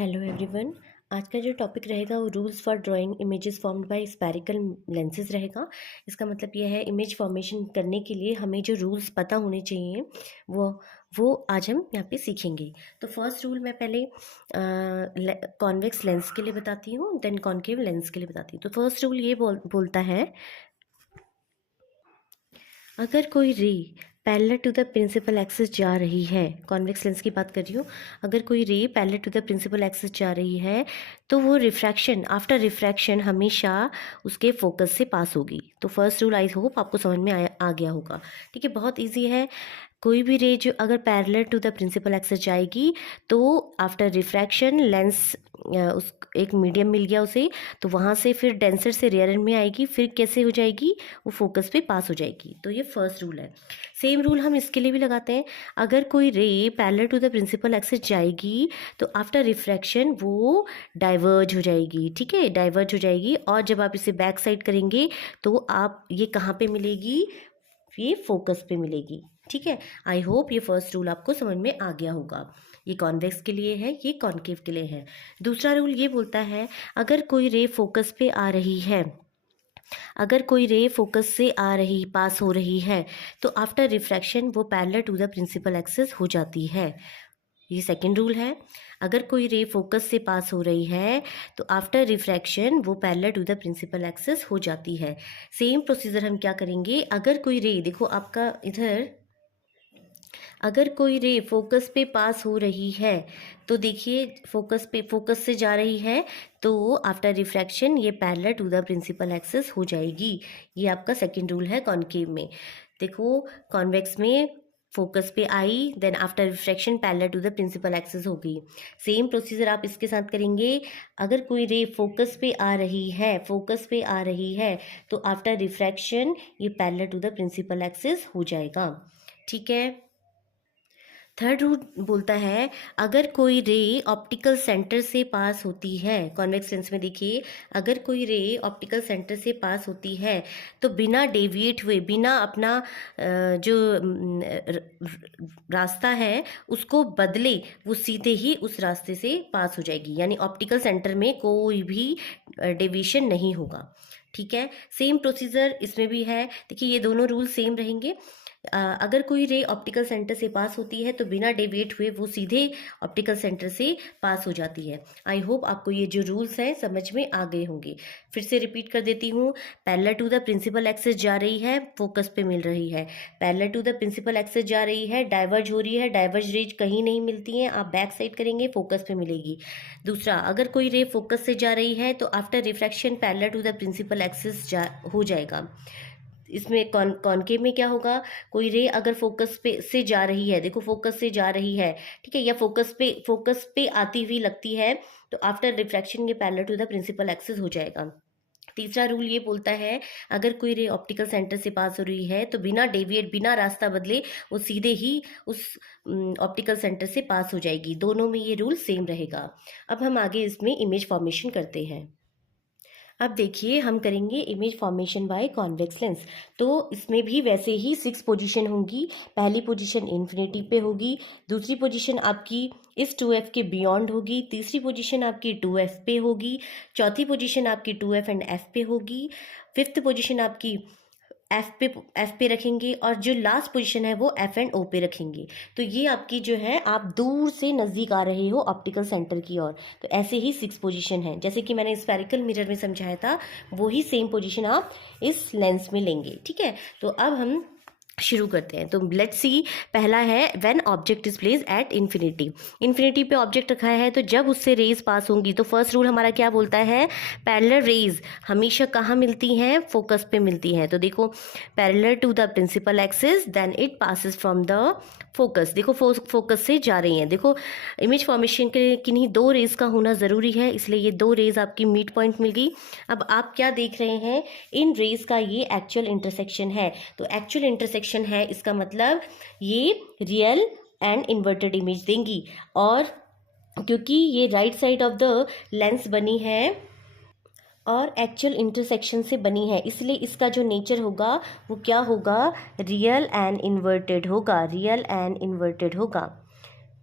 Hello everyone. आज का जो टॉपिक रहेगा वो rules for drawing images formed by spherical lenses रहेगा। इसका मतलब यह है इमेज फॉर्मेशन करने के लिए हमें जो रूल्स पता होने चाहिए वो आज हम यहाँ पे सीखेंगे। तो फर्स्ट रूल मैं पहले कॉन्वेक्स लेंस के लिए बताती हूँ, देन कॉन्केव लेंस के लिए बताती हूँ। तो फर्स्ट रूल ये बोलता है, अगर कोई ray parallel to the principal axis जा रही है, कॉन्वेक्स लेंस की बात कर रही हूँ, अगर कोई ray parallel to the principal axis जा रही है तो वो रिफ्रैक्शन आफ्टर रिफ्रैक्शन हमेशा उसके फोकस से पास होगी। तो फर्स्ट रूल आई होप आपको समझ में आ गया होगा। ठीक है, बहुत इजी है। कोई भी रे जो अगर parallel to the principal axis जाएगी तो आफ्टर रिफ्रैक्शन लेंस उस एक मीडियम मिल गया उसे, तो वहाँ से फिर डेंसर से रेयर में आएगी, फिर कैसे हो जाएगी, वो फोकस पे पास हो जाएगी। तो ये फर्स्ट रूल है। सेम रूल हम इसके लिए भी लगाते हैं। अगर कोई ray parallel to the principal axis जाएगी तो आफ्टर रिफ्रैक्शन वो डाइवर्ज हो जाएगी। ठीक है, डाइवर्ज हो जाएगी, और जब आप इसे बैक साइड करेंगे तो आप ये कहाँ पे मिलेगी, ये फोकस पे मिलेगी। ठीक है, आई होप ये फर्स्ट रूल आपको समझ में आ गया होगा। ये कॉन्वेक्स के लिए है, ये कॉन्केव के लिए है। दूसरा रूल ये बोलता है, अगर कोई रे फोकस पे आ रही है, अगर कोई रे फोकस से आ रही पास हो रही है तो आफ्टर रिफ्रैक्शन वो parallel to the principal axis हो जाती है। ये सेकंड रूल है। अगर कोई रे फोकस से पास हो रही है तो आफ्टर रिफ्रैक्शन वो parallel to the principal axis हो जाती है। सेम प्रोसीजर हम क्या करेंगे, अगर कोई रे, देखो आपका इधर, अगर कोई रे फोकस पे पास हो रही है तो देखिए फोकस से जा रही है तो आफ्टर रिफ्रैक्शन ये parallel to the principal axis हो जाएगी। ये आपका सेकंड रूल है कॉन्केव में। देखो कॉन्वेक्स में फोकस पे आई, then after refraction parallel to the principal axis हो गई। सेम प्रोसीजर आप इसके साथ करेंगे। अगर कोई रे फोकस पे आ रही है, फोकस पे आ रही है तो आफ्टर रिफ्रैक्शन ये parallel to the principal axis हो जाएगा। ठीक है। थर्ड रूल बोलता है, अगर कोई रे ऑप्टिकल सेंटर से पास होती है, कॉन्वेक्स लेंस में देखिए, अगर कोई रे ऑप्टिकल सेंटर से पास होती है तो बिना डेविएट हुए, बिना अपना जो रास्ता है उसको बदले, वो सीधे ही उस रास्ते से पास हो जाएगी। यानी ऑप्टिकल सेंटर में कोई भी डेविएशन नहीं होगा। ठीक है, सेम प्रोसीजर इसमें भी है। देखिए ये दोनों रूल सेम रहेंगे। अगर कोई रे ऑप्टिकल सेंटर से पास होती है तो बिना डेविएट हुए वो सीधे ऑप्टिकल सेंटर से पास हो जाती है। आई होप आपको ये जो रूल्स हैं समझ में आ गए होंगे। फिर से रिपीट कर देती हूँ। Parallel to the principal axis जा रही है, फोकस पे मिल रही है। Parallel to the principal axis जा रही है, डाइवर्ज हो रही है, डाइवर्ज रेज कहीं नहीं मिलती हैं, आप बैक साइड करेंगे फोकस पे मिलेगी। दूसरा, अगर कोई रे फोकस से जा रही है तो after refraction parallel to the principal axis हो जाएगा। इसमें कॉनकेव में क्या होगा, कोई रे अगर फोकस पे से जा रही है, देखो फोकस से जा रही है, ठीक है, या फोकस पे आती हुई लगती है तो आफ्टर रिफ्रैक्शन ये parallel to the principal axis हो जाएगा। तीसरा रूल ये बोलता है, अगर कोई रे ऑप्टिकल सेंटर से पास हो रही है तो बिना डेविएट, बिना रास्ता बदले वो सीधे ही उस ऑप्टिकल सेंटर से पास हो जाएगी। दोनों में ये रूल सेम रहेगा। अब हम आगे इसमें इमेज फॉर्मेशन करते हैं। अब देखिए हम करेंगे image formation by convex lens. तो इसमें भी वैसे ही 6 पोजीशन होंगी। पहली पोजीशन इन्फिनिटी पे होगी, दूसरी पोजीशन आपकी इस 2f के बियॉन्ड होगी, तीसरी पोजीशन आपकी 2f पे होगी, चौथी पोजीशन आपकी 2f एंड f पे होगी, फिफ्थ पोजीशन आपकी एफ पे रखेंगे, और जो लास्ट पोजीशन है वो एफ एंड ओ पे रखेंगे। तो ये आपकी जो है, आप दूर से नज़दीक आ रहे हो ऑप्टिकल सेंटर की ओर। तो ऐसे ही 6 पोजीशन है, जैसे कि मैंने स्फेरिकल मिरर में समझाया था, वही सेम पोजीशन आप इस लेंस में लेंगे। ठीक है, तो अब हम शुरू करते हैं। तो लेट्स सी, पहला है when object is place at infinity. Infinity पे ऑब्जेक्ट रखा है तो जब उससे रेज पास होंगी, तो फर्स्ट रूल हमारा क्या बोलता है, पैरेलल रेज हमेशा कहाँ मिलती हैं, फोकस पे मिलती हैं। तो देखो parallel to the principal axis, then it passes from the focus. देखो फोकस से जा रही हैं। देखो इमेज फॉर्मेशन के किन्हीं 2 रेज का होना ज़रूरी है, इसलिए ये 2 रेज आपकी मीट पॉइंट मिल गई। अब आप क्या देख रहे हैं, इन रेज का ये एक्चुअल इंटरसेक्शन है। तो एक्चुअल इंटरसेक्शन है, इसका मतलब ये रियल एंड इन्वर्टेड इमेज देंगी। और क्योंकि ये right side of the lens बनी है और एक्चुअल इंटरसेक्शन से बनी है, इसलिए इसका जो नेचर होगा वो क्या होगा, रियल एंड इन्वर्टेड होगा, रियल एंड इन्वर्टेड होगा।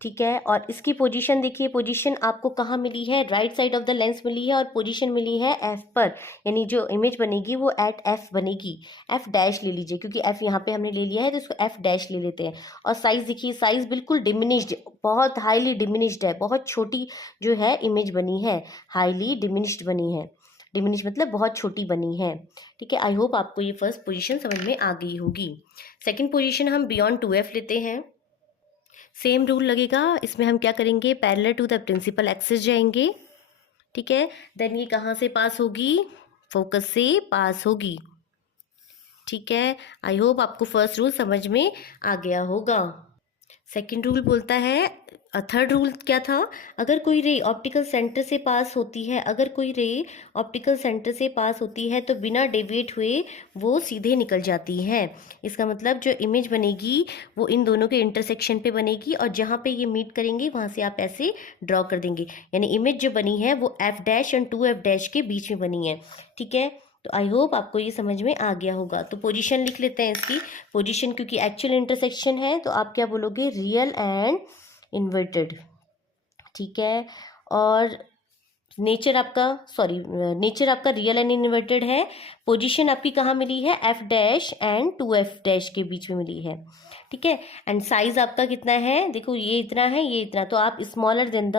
ठीक है। और इसकी पोजीशन देखिए, पोजीशन आपको कहाँ मिली है, right side of the lens मिली है और पोजीशन मिली है एफ पर, यानी जो इमेज बनेगी वो एट एफ बनेगी। एफ डैश ले लीजिए, क्योंकि एफ यहाँ पे हमने ले लिया है तो इसको एफ डैश ले लेते हैं। और साइज देखिए, साइज बिल्कुल डिमिनिश्ड, बहुत हाईली डिमिनिश्ड है, बहुत छोटी जो है इमेज बनी है, हाईली डिमिनिश्ड बनी है। डिमिनिश मतलब बहुत छोटी बनी है। ठीक है, आई होप आपको ये फर्स्ट पोजीशन समझ में आ गई होगी। सेकंड पोजीशन हम बियॉन्ड 2f लेते हैं। सेम रूल लगेगा, इसमें हम क्या करेंगे, parallel to the principal axis जाएंगे। ठीक है, देन ये कहाँ से पास होगी, फोकस से पास होगी। ठीक है, आई होप आपको फर्स्ट रूल समझ में आ गया होगा। सेकंड रूल बोलता है, थर्ड रूल क्या था, अगर कोई रे ऑप्टिकल सेंटर से पास होती है, अगर कोई रे ऑप्टिकल सेंटर से पास होती है तो बिना डेविएट हुए वो सीधे निकल जाती है। इसका मतलब जो इमेज बनेगी वो इन दोनों के इंटरसेक्शन पे बनेगी और जहाँ पे ये मीट करेंगे वहाँ से आप ऐसे ड्रॉ कर देंगे, यानी इमेज जो बनी है वो F dash and 2f dash के बीच में बनी है। ठीक है, तो आई होप आपको ये समझ में आ गया होगा। तो पोजीशन लिख लेते हैं इसकी, पोजीशन क्योंकि एक्चुअल इंटरसेक्शन है तो आप क्या बोलोगे, रियल एंड इन्वर्टेड। ठीक है, और नेचर आपका रियल एंड इन्वर्टेड है। पोजीशन आपकी कहाँ मिली है, F dash and 2f dash के बीच में मिली है। ठीक है, एंड साइज आपका कितना है, देखो ये इतना है, ये इतना, तो आप स्मॉलर देन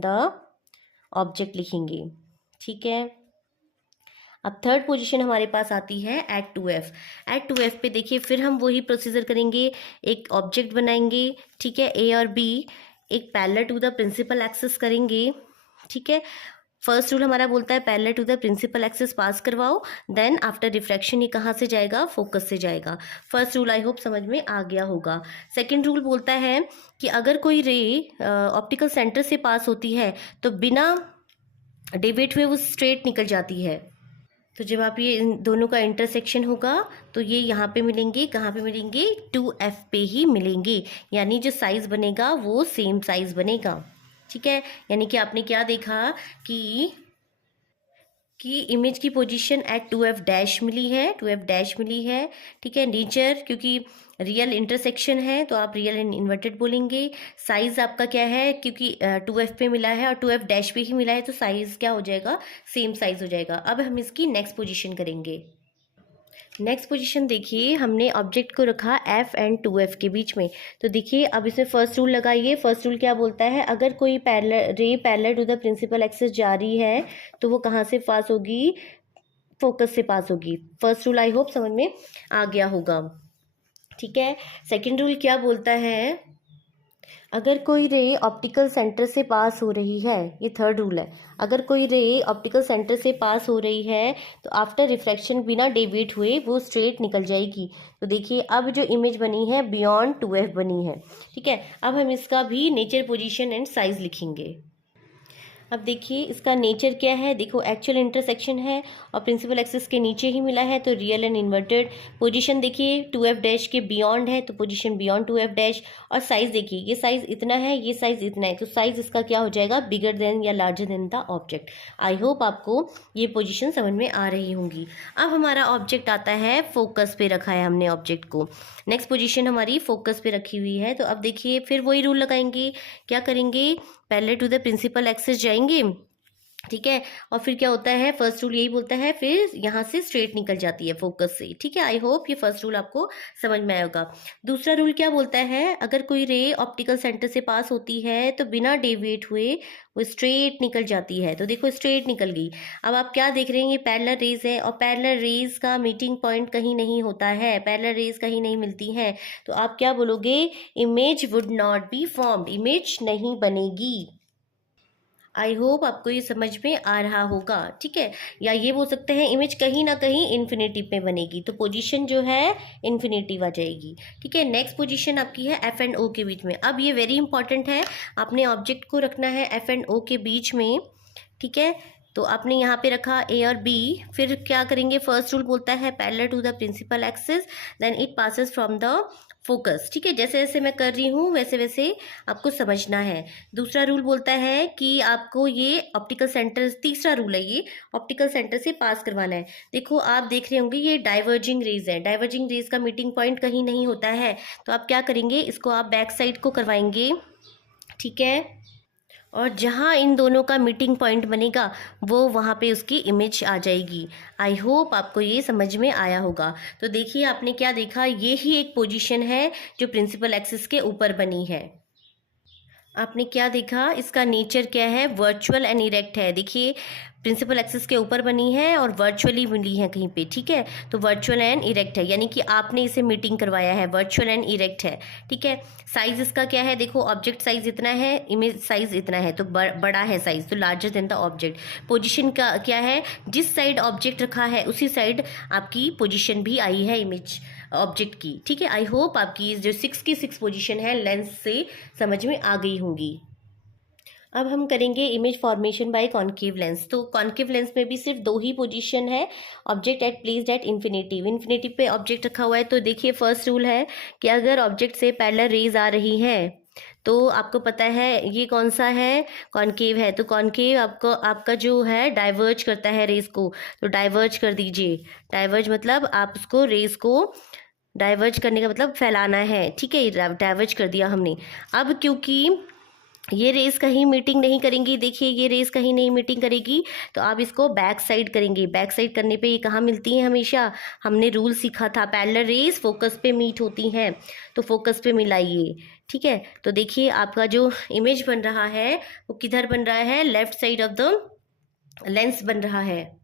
द ऑब्जेक्ट लिखेंगे। ठीक है, अब थर्ड पोजीशन हमारे पास आती है एट 2f। एट 2f पे देखिए फिर हम वही प्रोसीजर करेंगे, एक ऑब्जेक्ट बनाएंगे। ठीक है, ए और बी एक parallel to the principal axis करेंगे। ठीक है, फर्स्ट रूल हमारा बोलता है parallel to the principal axis pass करवाओ, देन आफ्टर रिफ्रैक्शन ये कहाँ से जाएगा, फोकस से जाएगा। फर्स्ट रूल आई होप समझ में आ गया होगा। सेकंड रूल बोलता है कि अगर कोई रे ऑप्टिकल सेंटर से पास होती है तो बिना डेविएट हुए वो स्ट्रेट निकल जाती है। तो जब आप ये इन दोनों का इंटरसेक्शन होगा तो ये यहाँ पे मिलेंगे, कहाँ पे मिलेंगे, 2f पे ही मिलेंगे, यानी जो साइज बनेगा वो सेम साइज बनेगा। ठीक है, यानी कि आपने क्या देखा कि इमेज की पोजीशन एट 2f डैश मिली है। ठीक है, नेचर क्योंकि रियल इंटरसेक्शन है तो आप रियल एंड इन्वर्टेड बोलेंगे। साइज आपका क्या है, क्योंकि 2f पे मिला है और 2f डैश पे ही मिला है तो साइज क्या हो जाएगा, सेम साइज हो जाएगा। अब हम इसकी नेक्स्ट पोजीशन करेंगे। नेक्स्ट पोजीशन देखिए, हमने ऑब्जेक्ट को रखा f एंड 2f के बीच में। तो देखिए अब इसमें फर्स्ट रूल लगाइए। फर्स्ट रूल क्या बोलता है, अगर कोई parallel to the principal axis जा रही है तो वो कहाँ से पास होगी, फोकस से पास होगी। फर्स्ट रूल आई होप समझ में आ गया होगा। ठीक है, सेकंड रूल क्या बोलता है, अगर कोई रे ऑप्टिकल सेंटर से पास हो रही है, ये थर्ड रूल है, अगर कोई रे ऑप्टिकल सेंटर से पास हो रही है तो आफ्टर रिफ्रैक्शन बिना डेविएट हुए वो स्ट्रेट निकल जाएगी। तो देखिए अब जो इमेज बनी है बियॉन्ड 2f बनी है। ठीक है, अब हम इसका भी नेचर, पोजीशन एंड साइज लिखेंगे। अब देखिए इसका नेचर क्या है, देखो एक्चुअल इंटरसेक्शन है और प्रिंसिपल एक्सिस के नीचे ही मिला है तो रियल एंड इन्वर्टेड। पोजीशन देखिए 2f डैश के बियॉन्ड है तो पोजीशन बियॉन्ड 2f डैश। और साइज देखिए, ये साइज इतना है, ये साइज इतना है, तो साइज इसका क्या हो जाएगा, बिगर देन या larger than the object. I hope आपको ये पोजीशन समझ में आ रही होंगी। अब हमारा ऑब्जेक्ट आता है, फोकस पे रखा है हमने ऑब्जेक्ट को, नेक्स्ट पोजीशन हमारी फोकस पे रखी हुई है। तो अब देखिए फिर वही रूल लगाएंगे, क्या करेंगे, parallel to the principal axis जाएंगे। ठीक है, और फिर क्या होता है, फर्स्ट रूल यही बोलता है, फिर यहाँ से स्ट्रेट निकल जाती है फोकस से। ठीक है, आई होप ये फर्स्ट रूल आपको समझ में आया होगा। दूसरा रूल क्या बोलता है, अगर कोई रे ऑप्टिकल सेंटर से पास होती है तो बिना डेविएट हुए वो स्ट्रेट निकल जाती है। तो देखो स्ट्रेट निकल गई। अब आप क्या देख रहे हैं, ये पैरेलल रेज है और पैरेलल रेज का मीटिंग पॉइंट कहीं नहीं होता है, पैरेलल रेज कहीं नहीं मिलती हैं, तो आप क्या बोलोगे, image would not be formed, image नहीं बनेगी। आई होप आपको ये समझ में आ रहा होगा। ठीक है, या ये बोल सकते हैं इमेज कहीं ना कहीं इन्फिनिटी पे बनेगी, तो पोजीशन जो है इन्फिनिटिव आ जाएगी। ठीक है, नेक्स्ट पोजीशन आपकी है एफ एंड ओ के बीच में। अब ये वेरी इंपॉर्टेंट है, आपने ऑब्जेक्ट को रखना है एफ एंड ओ के बीच में। ठीक है, तो आपने यहाँ पे रखा ए और बी, फिर क्या करेंगे, फर्स्ट रूल बोलता है parallel to the principal axis, then it passes from the focus. ठीक है, जैसे जैसे मैं कर रही हूँ वैसे वैसे आपको समझना है। दूसरा रूल बोलता है कि आपको ये ऑप्टिकल सेंटर, तीसरा रूल है ये, ऑप्टिकल सेंटर से पास करवाना है। देखो आप देख रहे होंगे ये डाइवर्जिंग रेज है, डाइवर्जिंग रेज का मीटिंग पॉइंट कहीं नहीं होता है, तो आप क्या करेंगे, इसको आप बैक साइड को करवाएंगे। ठीक है, और जहाँ इन दोनों का मीटिंग पॉइंट बनेगा वो वहाँ पे उसकी इमेज आ जाएगी। आई होप आपको ये समझ में आया होगा। तो देखिए आपने क्या देखा, ये ही एक पोजीशन है जो प्रिंसिपल एक्सिस के ऊपर बनी है। आपने क्या देखा, इसका नेचर क्या है, वर्चुअल एंड इरेक्ट है। देखिए प्रिंसिपल एक्सिस के ऊपर बनी है और वर्चुअली मिली है कहीं पे। ठीक है, तो वर्चुअल एंड इरेक्ट है, यानी कि आपने इसे मीटिंग करवाया है, वर्चुअल एंड इरेक्ट है। ठीक है, साइज इसका क्या है, देखो ऑब्जेक्ट साइज इतना है, इमेज साइज इतना है, तो बड़ा है साइज, तो larger than the object. Position का क्या है, जिस साइड ऑब्जेक्ट रखा है उसी साइड आपकी पोजीशन भी आई है इमेज ऑब्जेक्ट की। ठीक है, आई होप आपकी जो 6 की 6 पोजीशन है लेंस से समझ में आ गई होंगी। अब हम करेंगे image formation by concave lens. तो कॉन्केव लेंस में भी सिर्फ 2 ही पोजीशन है, object at placed at infinitive, infinitive पे ऑब्जेक्ट रखा हुआ है। तो देखिए फर्स्ट रूल है कि अगर ऑब्जेक्ट से पैरेलल रेज आ रही हैं तो आपको पता है ये कौन सा है, कॉन्केव है, तो कॉन्केव आपको आपका जो है डाइवर्ज करता है रेज को, तो डाइवर्ज कर दीजिए। डाइवर्ज मतलब आप उसको रेज को डाइवर्ज करने का मतलब फैलाना है। ठीक है, डाइवर्ज कर दिया हमने। अब क्योंकि ये रेस कहीं मीटिंग नहीं करेंगी, देखिए ये रेस कहीं नहीं मीटिंग करेगी, तो आप इसको बैक साइड करेंगे। बैक साइड करने पे ये कहाँ मिलती हैं, हमेशा हमने रूल सीखा था, पैरेलल रेस फोकस पे मीट होती हैं, तो फोकस पे मिलाइए। ठीक है, तो देखिए आपका जो इमेज बन रहा है वो किधर बन रहा है, left side of the lens बन रहा है।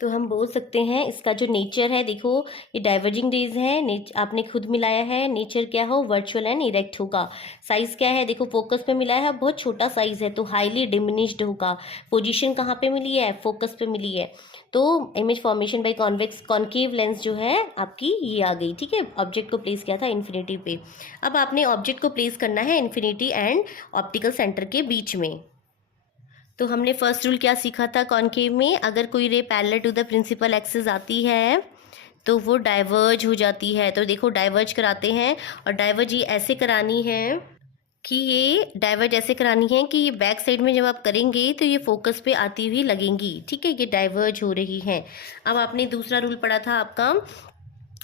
तो हम बोल सकते हैं इसका जो नेचर है, देखो ये डाइवर्जिंग रेज है, आपने खुद मिलाया है, नेचर क्या हो, वर्चुअल एंड इरेक्ट होगा। साइज क्या है, देखो फोकस पे मिला है, बहुत छोटा साइज है, तो हाईली डिमिनिश्ड होगा। पोजीशन कहाँ पे मिली है, फोकस पे मिली है। तो image formation by convex concave lens जो है आपकी ये आ गई। ठीक है, ऑब्जेक्ट को प्लेस किया था इन्फिनिटी पे, अब आपने ऑब्जेक्ट को प्लेस करना है इन्फिनिटी एंड ऑप्टिकल सेंटर के बीच में। तो हमने फर्स्ट रूल क्या सीखा था कॉन्केव में, अगर कोई ray parallel to the principal axis आती है तो वो डाइवर्ज हो जाती है। तो देखो डाइवर्ज कराते हैं, और डाइवर्ज ये ऐसे करानी है कि ये डाइवर्ज ऐसे करानी है कि ये बैक साइड में जब आप करेंगे तो ये फोकस पे आती हुई लगेंगी। ठीक है, ये डाइवर्ज हो रही है। अब आपने दूसरा रूल पढ़ा था आपका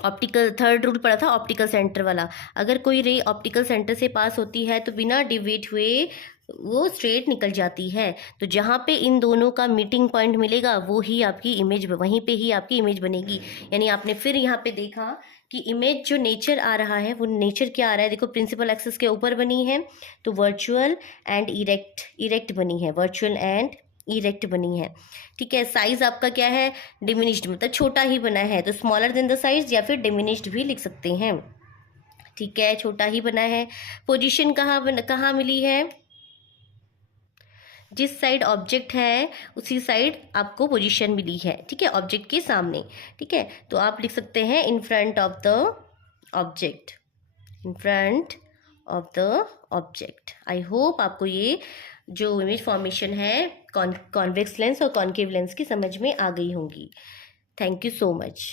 ऑप्टिकल, थर्ड रूल पढ़ा था ऑप्टिकल सेंटर वाला, अगर कोई रे ऑप्टिकल सेंटर से पास होती है तो बिना डिवेट हुए वो स्ट्रेट निकल जाती है। तो जहाँ पे इन दोनों का मीटिंग पॉइंट मिलेगा वो ही आपकी इमेज, वहीं पे ही आपकी इमेज बनेगी। यानी आपने फिर यहाँ पे देखा कि इमेज जो नेचर आ रहा है वो नेचर क्या आ रहा है, देखो प्रिंसिपल एक्सिस के ऊपर बनी है तो वर्चुअल एंड इरेक्ट, इरेक्ट बनी है, वर्चुअल एंड इरेक्ट बनी है। ठीक है, साइज आपका क्या है, डिमिनिश्ड, मतलब छोटा ही बना है, तो स्मॉलर देन द साइज या फिर डिमिनिश्ड भी लिख सकते हैं। ठीक है, छोटा ही बना है। पोजीशन कहाँ मिली है, जिस साइड ऑब्जेक्ट है उसी साइड आपको पोजीशन मिली है। ठीक है, ऑब्जेक्ट के सामने। ठीक है, तो आप लिख सकते हैं in front of the object, in front of the object. I hope आपको ये जो इमेज फॉर्मेशन है कॉन्वेक्स लेंस और कॉन्केव लेंस की समझ में आ गई होंगी। Thank you so much.